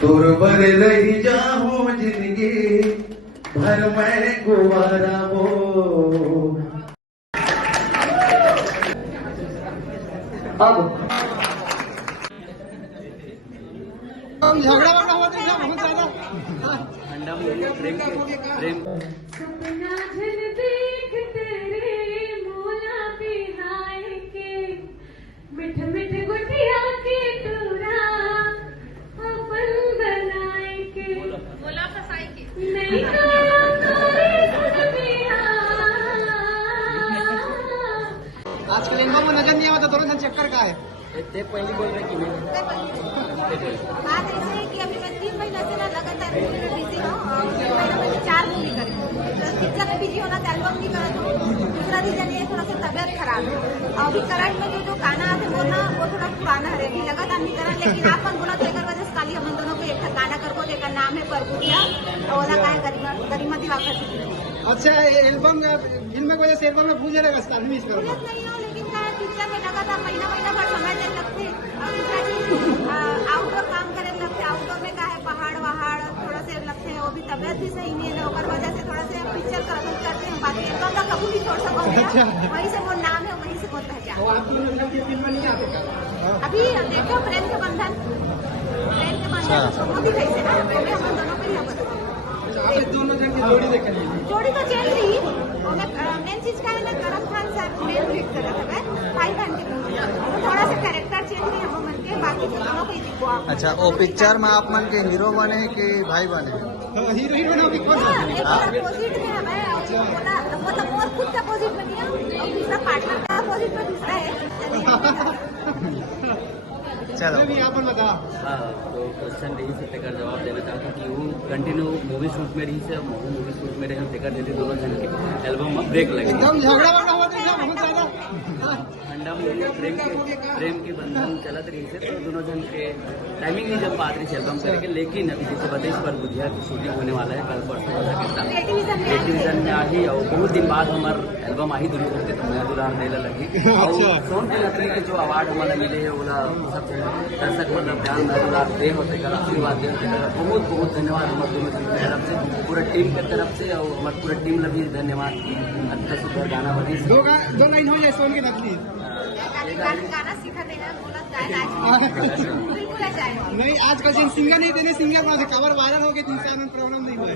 तुर भर लही जाऊं जिंदगी भर मैं गुवारा हो। अब झगड़ा वगड़ा हुआ था बहुत ज्यादा। सपना झल देख तेरे मोला पिहाय के मिठ मिठ गुटिया के टूरा अपन बनाए के मोला फसाई के नहीं आजकल इनको वो नजर नहीं आता दोनों जन चक्कर का है। ते पहली बोल रहे कि बात ऐसे है कि अभी मैं 3 महीना से ना लगातार बिजी हूँ और 3 महीना में 4 मूवी करी। पिक्चर में बिजी होना, एल्बम नहीं करा तो दूसरा रीजन ये थोड़ा सा तबियत खराब है। और अभी करंट में जो गाना आते वो ना वो थोड़ा पुराना है, अभी लगातार नहीं करा। लेकिन आप बोला तो एक वजह से खाली हम दोनों को एक गाना कर एक नाम है परगुटिया और ओला का है गरिमा दिवाकर। अच्छा एल्बम फिल्म की वजह से एल्बम में भूल जाएगा इसका मिस करो। नहीं हो लेकिन क्या है पिक्चर में लगातार महीना भर समय देने लगते। और दूसरा चीज आउटडोर काम करने लगते। आउटडोर में क्या है पहाड़ वहाड़ थोड़ा से लगते हैं, वो भी तबियत भी सही नहीं है और वजह से थोड़ा से पिक्चर करते हैं। बाकी एल्बम का कभी भी छोड़ सको वहीं से वो नाम है वहीं से वो पहचान। अभी देखो प्रेम के बंधन वो भी कैसे ना हम दोनों को ही दोनों जन की जोड़ी देख ली। जोड़ी तो चल रही मेन चीज का है ना करम खान सर मेन लीड कर रहा है भाई बहन के थोड़ा सा कैरेक्टर चेंज नहीं हम मन के बाकी दोनों को ही दिखो आप। अच्छा वो पिक्चर में आप मन के हीरो बने कि भाई बने? हीरो हीरोइन हो कि कौन सा? अपोजिट में हमें मतलब और खुद का अपोजिट में नहीं और दूसरा पार्टनर का अपोजिट में दूसरा है। चलो भी आप बता। हाँ तो क्वेश्चन रही से तेकर जवाब देना चाहता कि वो कंटिन्यू मूवी शूट में रही से मूवी शूट में रहे तेकर देते दोनों जन के एल्बम में ब्रेक लगे एकदम झगड़ा वगड़ा हुआ था बहुत ज्यादा। ठंडा में प्रेम के बंधन चलत रही से तो दोनों जन के टाइमिंग नहीं जब बात रही एल्बम करके। लेकिन अभी जैसे बताइए पर बुधिया की शूटिंग होने वाला है कल परसों टेलीविजन में आई और बहुत दिन बाद हमारे एल्बम आई दुनिया करके तो मैं दुलार मेला लगी और सोन के लकड़ी के जो अवार्ड हमारा मिले है वो सबसे दर्शक मतलब प्यार में दुलार दे होते कर आशीर्वाद दे होते कर बहुत बहुत धन्यवाद हमारे दोनों की तरफ से पूरा टीम की तरफ से और हमारे पूरा टीम लगी धन्यवाद। अच्छा सुपर गाना बनी दो लाइन हो जाए सोन के नकली गाना सिखा देना बोला बिल्कुल जाए नहीं आजकल जिन सिंगर नहीं देने सिंगर वहाँ से कवर वायरल हो गए 3 साल में प्रॉब्लम नहीं हुआ।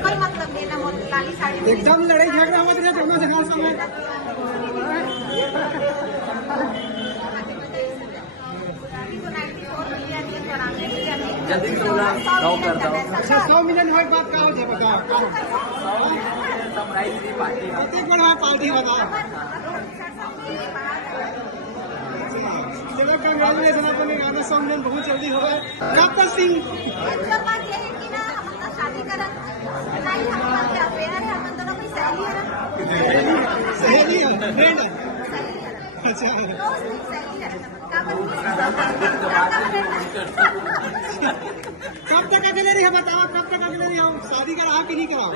कोई मतलब नहीं ना लाली साड़ी एकदम लड़ाई झगड़ा हुआ था दोनों से गाँव समय। जल्दी से बोला 100 कर दो। अच्छा 100 मिलियन हुआ बात का हो जाए बताओ सरप्राइज दी पार्टी कितने बड़ा पार्टी बताओ। चलो कंग्रेचुलेसन अपने गाना सॉन्ग में बहुत जल्दी हो गए। कब सिंह बात ये है कि ना हम अपना शादी करा नहीं हमारा अफेयर है हम दोनों की सहेली है सहेली है फ्रेंड है। अच्छा कब तक अकेले रही है बताओ कब तक अकेले रही हो शादी कराओ कि नहीं कराओ?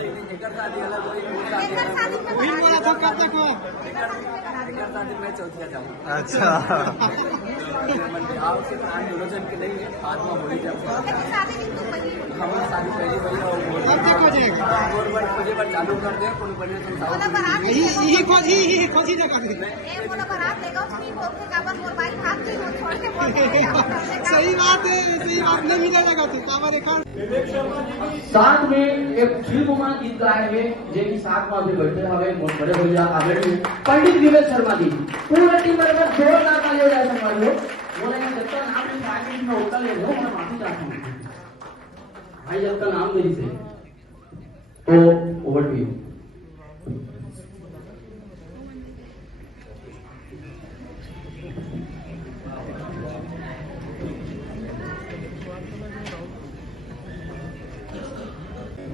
फिर बोला था कब तक हो? अच्छा दोनों जन के नहीं है बाद में होली जब हमारा शादी पहली हुई कब तक हो जाएगा? और मुझे बस चालू कर दे कोई बने यही खोजी जगह सही बात है नहीं मिलेगा तो कावर एक साथ में एक शिवकुमार गीत गाए हुए जेकी साथ में अभी बैठे हुए बड़े भैया आगे पंडित विवेक शर्मा जी पूरा टीम बराबर जोरदार ताली हो जाए समाज लोग बोले जब तक नाम नहीं आए मैं होटल ले लो मैं माफी चाहता हूँ भाई जब का नाम मेरी से तो ओवर टू यू।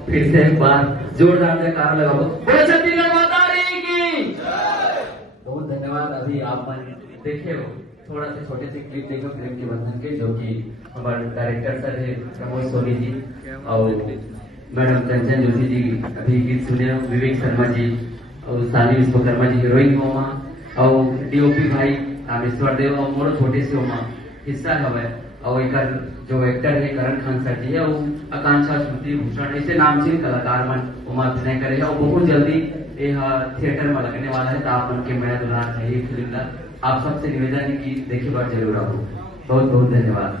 फिर से एक बार जोरदार जयकारा लगाओ। बोले छत्तीसगढ़ माता की बहुत धन्यवाद। अभी आप देखे हो थोड़ा से छोटे से क्लिप देखो प्रेम के बंधन के, जो कि हमारे डायरेक्टर सर है प्रमोद सोनी जी और मैडम कंचन जोशी जी अभी गीत सुने, विवेक शर्मा जी और सानी विश्वकर्मा जी हीरोइन होमा और डीओपी भाई रामेश्वर देव और मोर छोटे से होमा हिस्सा हवे और एक जो एक्टर है करण खान सर जी है और आकांक्षा श्रुति भूषण ऐसे नामचीन कलाकार मन उमा अभिनय करे और बहुत जल्दी थिएटर में लगने वाला है। तो आप मन के मैं दुलार चाहिए फिल्म ला आप सबसे निवेदन है कि देखे बार जरूर आओ। बहुत बहुत धन्यवाद।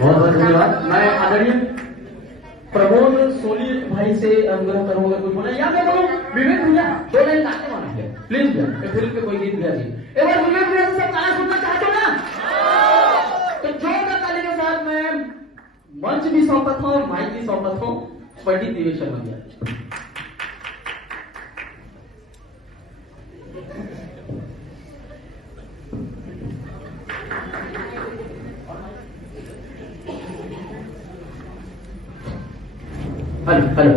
बहुत बहुत धन्यवाद। मैं आदरणीय प्रमोद सोनी भाई से अनुग्रह करूंगा कुछ बोला या मैं बोलूं विवेक भैया 2 लाइन गाने वाले हैं प्लीज भैया फिल्म के कोई गीत भैया जी एक बार विवेक भैया से सब गाना सुनना चाहते हो ना? तो जोरदार ताली के साथ मैं मंच भी सौंपत हूँ और माइक भी सौंपत हूँ पंडित दिवेश शर्मा भैया। हेलो हेलो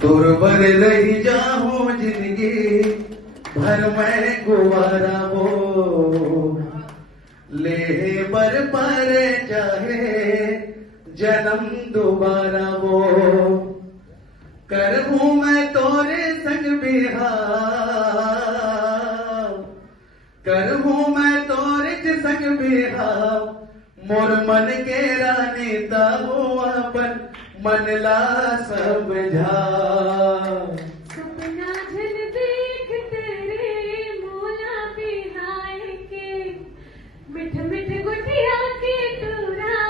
तुर भर लही जाहूं जिंदगी भर मैं गुवारा वो ले बर पर चाहे जन्म दोबारा वो करहूं मैं तोरे संग बिहार करहूं मैं तोरे संग बिहार मोर मन के रानी ताहू अपन मन ला समझा सपना झल देख तेरे मोला बिहाय के मिठ मिठ गुटिया के तोरा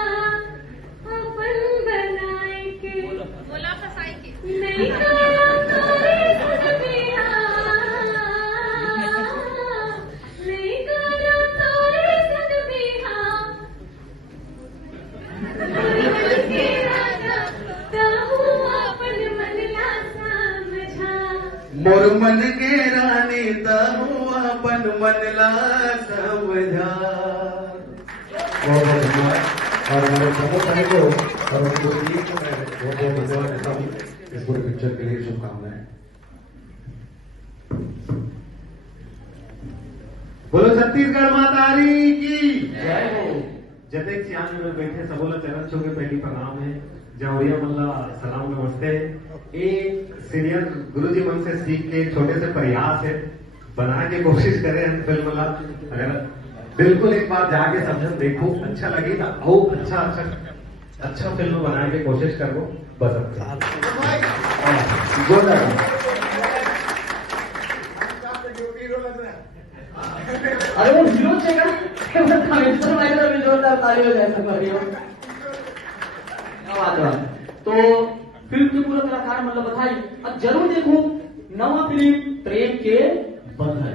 अपन बनाए के मोला फसाई के नहीं करो तोरे संग बिहार नहीं करो तोरे संग बिहार मोर मन के रानी ताहू अपन मन ला समझा। बहुत बहुत धन्यवाद। और हमारे प्रमोद भाई को और उनकी टीम को मैं बहुत बहुत धन्यवाद देता हूँ इस पूरे पिक्चर के लिए। शुभकामनाएं। बोलो छत्तीसगढ़ माता की जय हो। जतेक सियान में बैठे सबोला चरण छू के पहली प्रणाम है जौरिया मल्ला सलाम नमस्ते। एक सीनियर गुरुजी मन से सीख के छोटे से प्रयास है बना के कोशिश करें हम फिल्म ला अगर बिल्कुल एक बार जाके समझन देखो अच्छा लगेगा और अच्छा फिल्म बनाने की कोशिश करो बस अब अरे वो हीरो चेगा जोरदार ताली हो जाए सब तो फिल्म के पूरा कलाकार मतलब बधाई। अब जरूर देखूं नवा फिल्म प्रेम के बंधन।